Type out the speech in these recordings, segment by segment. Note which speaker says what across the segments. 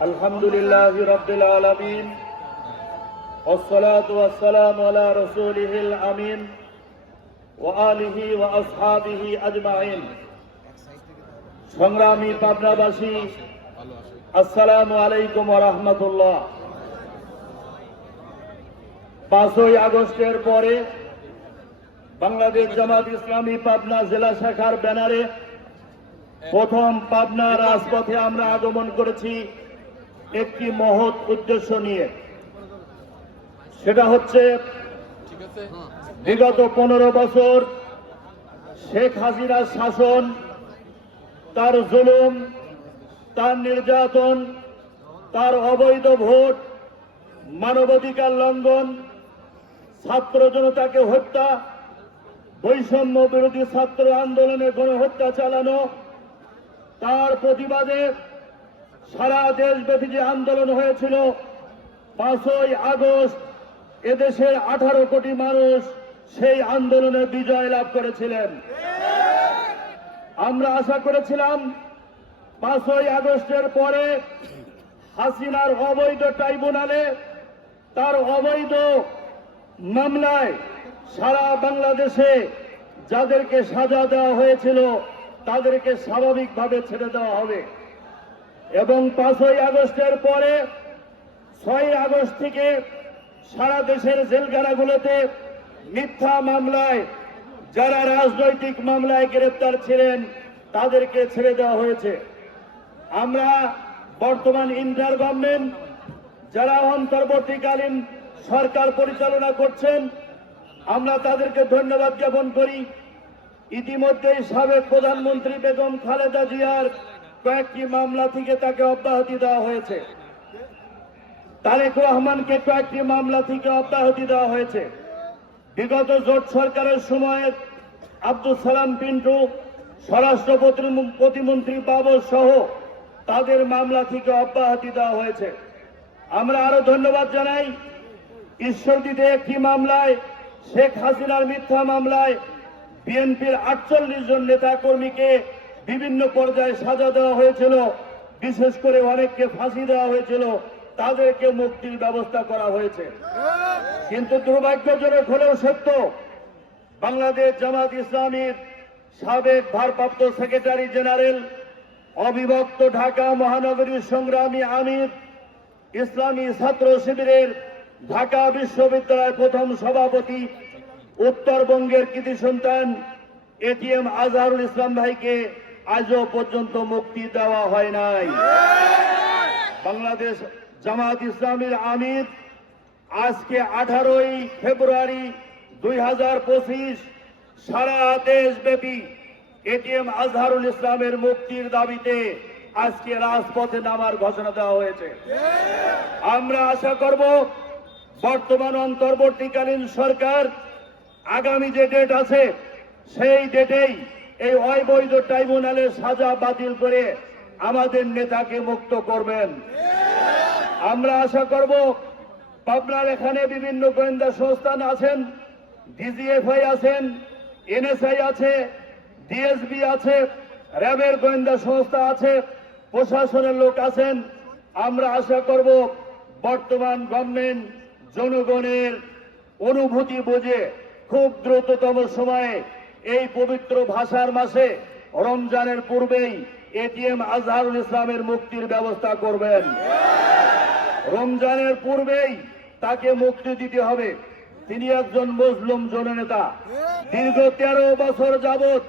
Speaker 1: الحمد لله رب العالمين والصلاة والسلام على رسوله الأمين وآله وأصحابه أجمعين সংগ্রামী পাবনাবাসী আসসালামু আলাইকুম রহমতুল্লাহ পাঁচই আগস্টের পরে বাংলাদেশ জামাত ইসলামী পাবনা জেলা শাখার ব্যানারে প্রথম পাবনা রাজপথে আমরা আগমন করেছি একটি মহৎ উদ্দেশ্য নিয়ে সেটা হচ্ছে বিগত পনেরো বছর শেখ হাসিনার শাসন তার জুলুম তার নির্যাতন তার অবৈধ ভোট মানবাধিকার লঙ্ঘন ছাত্র জনতাকে হত্যা বৈষম্য বিরোধী ছাত্র আন্দোলনে গণহত্যা চালানো তার প্রতিবাদে সারা দেশব্যাপী যে আন্দোলন হয়েছিল পাঁচই আগস্ট এদেশের আঠারো কোটি মানুষ সেই আন্দোলনে বিজয় লাভ করেছিলেন আমরা আশা করেছিলাম পাঁচই আগস্টের পরে হাসিনার অবৈধ ট্রাইব্যুনালে তার অবৈধ মামলায় সারা বাংলাদেশে যাদেরকে সাজা দেওয়া হয়েছিল তাদেরকে স্বাভাবিকভাবে ছেড়ে দেওয়া হবে এবং পাঁচই আগস্টের পরে ছয় আগস্ট থেকে সারা দেশের জেলখানাগুলোতে মিথ্যা মামলায় যারা রাজনৈতিক মামলায় গ্রেপ্তার ছিলেন তাদেরকে ছেড়ে দেওয়া হয়েছে আমরা বর্তমান ইন্টার গভর্নমেন্ট যারা অন্তর্বর্তীকালীন সরকার পরিচালনা করছেন আমরা তাদেরকে ধন্যবাদ জ্ঞাপন করি ইতিমধ্যেই সাবেক প্রধানমন্ত্রী বেগম খালেদা জিয়ার কয়েকটি মামলা থেকে তাকে অব্যাহতি দেওয়া হয়েছে তারেক রহমানকে কয়েকটি মামলা থেকে অব্যাহতি দেওয়া হয়েছে বিগত জোট সরকারের সময়ে আব্দুল সালাম পিন্টু স্বরাষ্ট্র প্রতিমন্ত্রী বাবর সহ তাদের মামলা থেকে অব্যাহতি দেওয়া হয়েছে আমরা আরো ধন্যবাদ জানাই ঈশ্বরদীতে একটি মামলায় শেখ হাসিনার মিথ্যা মামলায় বিএনপির আটচল্লিশ জন নেতা কর্মীকে বিভিন্ন পর্যায়ে সাজা দেওয়া হয়েছিল বিশেষ করে অনেককে ফাঁসি দেওয়া হয়েছিল তাদেরকে মুক্তির ব্যবস্থা করা হয়েছে কিন্তু দুর্ভাগ্যজনক হলেও সত্য বাংলাদেশ জামাত ইসলামীর সাবেক ভারপ্রাপ্ত সেক্রেটারি জেনারেল অবিভক্ত ঢাকা মহানগরীর সংগ্রামী আমির ইসলামী ছাত্র শিবিরের ঢাকা বিশ্ববিদ্যালয়ের প্রথম সভাপতি উত্তরবঙ্গের কৃতি সন্তান এটিএম আজহারুল ইসলাম ভাইকে আজও পর্যন্ত মুক্তি দেওয়া হয় নাই বাংলাদেশ জামাত ইসলামীর আমির আজকে আঠারোই ফেব্রুয়ারি দুই হাজার পঁচিশ সারা দেশব্যাপী এটিএম আজহারুল ইসলামের মুক্তির দাবিতে আজকে রাজপথে নামার ঘোষণা দেওয়া হয়েছে আমরা আশা করব বর্তমান অন্তর্বর্তীকালীন সরকার আগামী যে ডেট আছে সেই ডেটেই এই অবৈধ ট্রাইব্যুনালের সাজা বাতিল করে আমাদের নেতাকে মুক্ত করবেন আমরা আশা করব পাবনার এখানে বিভিন্ন গোয়েন্দা সংস্থান আছেন ডিজিএফআই আছেন এনএসআই আছে ডিএসবি আছে র্যাবের গোয়েন্দা সংস্থা আছে প্রশাসনের লোক আছেন আমরা আশা করব বর্তমান গভর্নমেন্ট জনগণের অনুভূতি বোঝে খুব দ্রুততম সময়ে এই পবিত্র ভাষার মাসে রমজানের পূর্বেই এটিএম আজহারুল ইসলামের মুক্তির ব্যবস্থা করবেন রমজানের পূর্বেই তাকে মুক্তি দিতে হবে তিনি একজন মুসলিম জননেতা দীর্ঘ তেরো বছর যাবৎ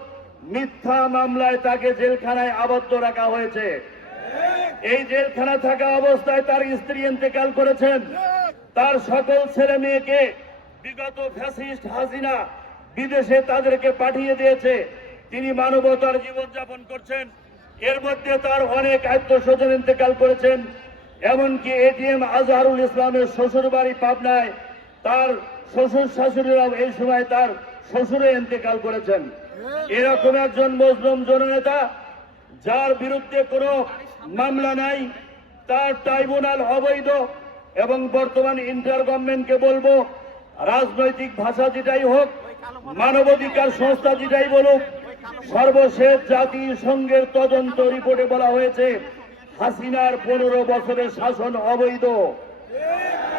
Speaker 1: মিথ্যা মামলায় তাকে জেলখানায় আবদ্ধ রাখা হয়েছে এই জেলখানা থাকা অবস্থায় তার স্ত্রী ইন্তেকাল করেছেন তার সকল ছেলে মেয়েকে বিগত ফ্যাসিস্ট হাসিনা বিদেশে তাদেরকে পাঠিয়ে দিয়েছে তিনি মানবতার জীবনযাপন করছেন এর মধ্যে তার অনেক স্বজন ইন্তেকাল করেছেন এমনকি এটিএম আজহারুল ইসলামের শ্বশুর বাড়ি পাবনায় তার শ্বশুর শাশুড়িরাও এই সময় তার শ্বশুরে ইন্তেকাল করেছেন এরকম একজন মজলুম জননেতা যার বিরুদ্ধে কোনো মামলা নাই তার ট্রাইব্যুনাল অবৈধ এবং বর্তমান ইন্টার গভর্নমেন্টকে বলবো রাজনৈতিক ভাষা যেটাই হোক মানবাধিকার সংস্থা যেটাই বলুক সর্বশেষ জাতিসংঘের তদন্ত রিপোর্টে বলা হয়েছে হাসিনার পনেরো বছরের শাসন অবৈধ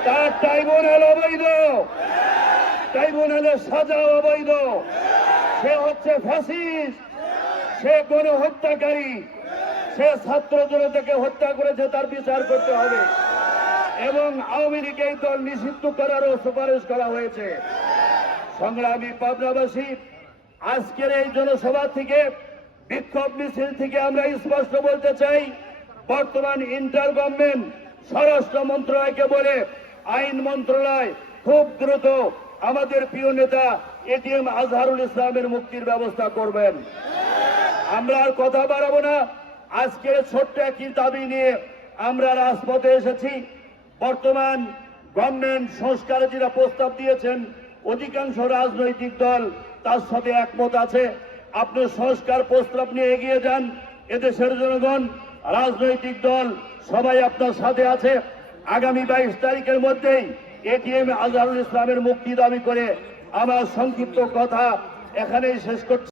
Speaker 1: তার ট্রাইব্যুনাল অবৈধ ট্রাইব্যুনালের সাজা অবৈধ সে হচ্ছে ফাঁসিস সে কোন হত্যাকারী সে ছাত্র জনতাকে হত্যা করেছে তার বিচার করতে হবে এবং আওয়ামী লীগ এই দল নিষিদ্ধ করারও সুপারিশ করা হয়েছে সংগ্রামী পাবনাবাসী আজকের এই জনসভা থেকে বিক্ষোভ মিছিল থেকে আমরা স্পষ্ট বলতে চাই বর্তমান ইন্টার গভর্নমেন্ট স্বরাষ্ট্র মন্ত্রণালয়কে বলে আইন মন্ত্রণালয় খুব দ্রুত আমাদের প্রিয় নেতা এটিএম আজহারুল ইসলামের মুক্তির ব্যবস্থা করবেন আমরা আর কথা বাড়াবো না আজকে ছোট্ট একটি দাবি নিয়ে আমরা রাজপথে এসেছি বর্তমান গভর্নমেন্ট সংস্কারে যেটা প্রস্তাব দিয়েছেন অধিকাংশ রাজনৈতিক দল তার সাথে একমত আছে আপনি সংস্কার প্রস্তাব নিয়ে এগিয়ে যান এদেশের জনগণ রাজনৈতিক দল সবাই আপনার সাথে আছে আগামী বাইশ তারিখের মধ্যেই এটিএম আজহারুল ইসলামের মুক্তি দাবি করে আমার সংক্ষিপ্ত কথা এখানেই শেষ করছি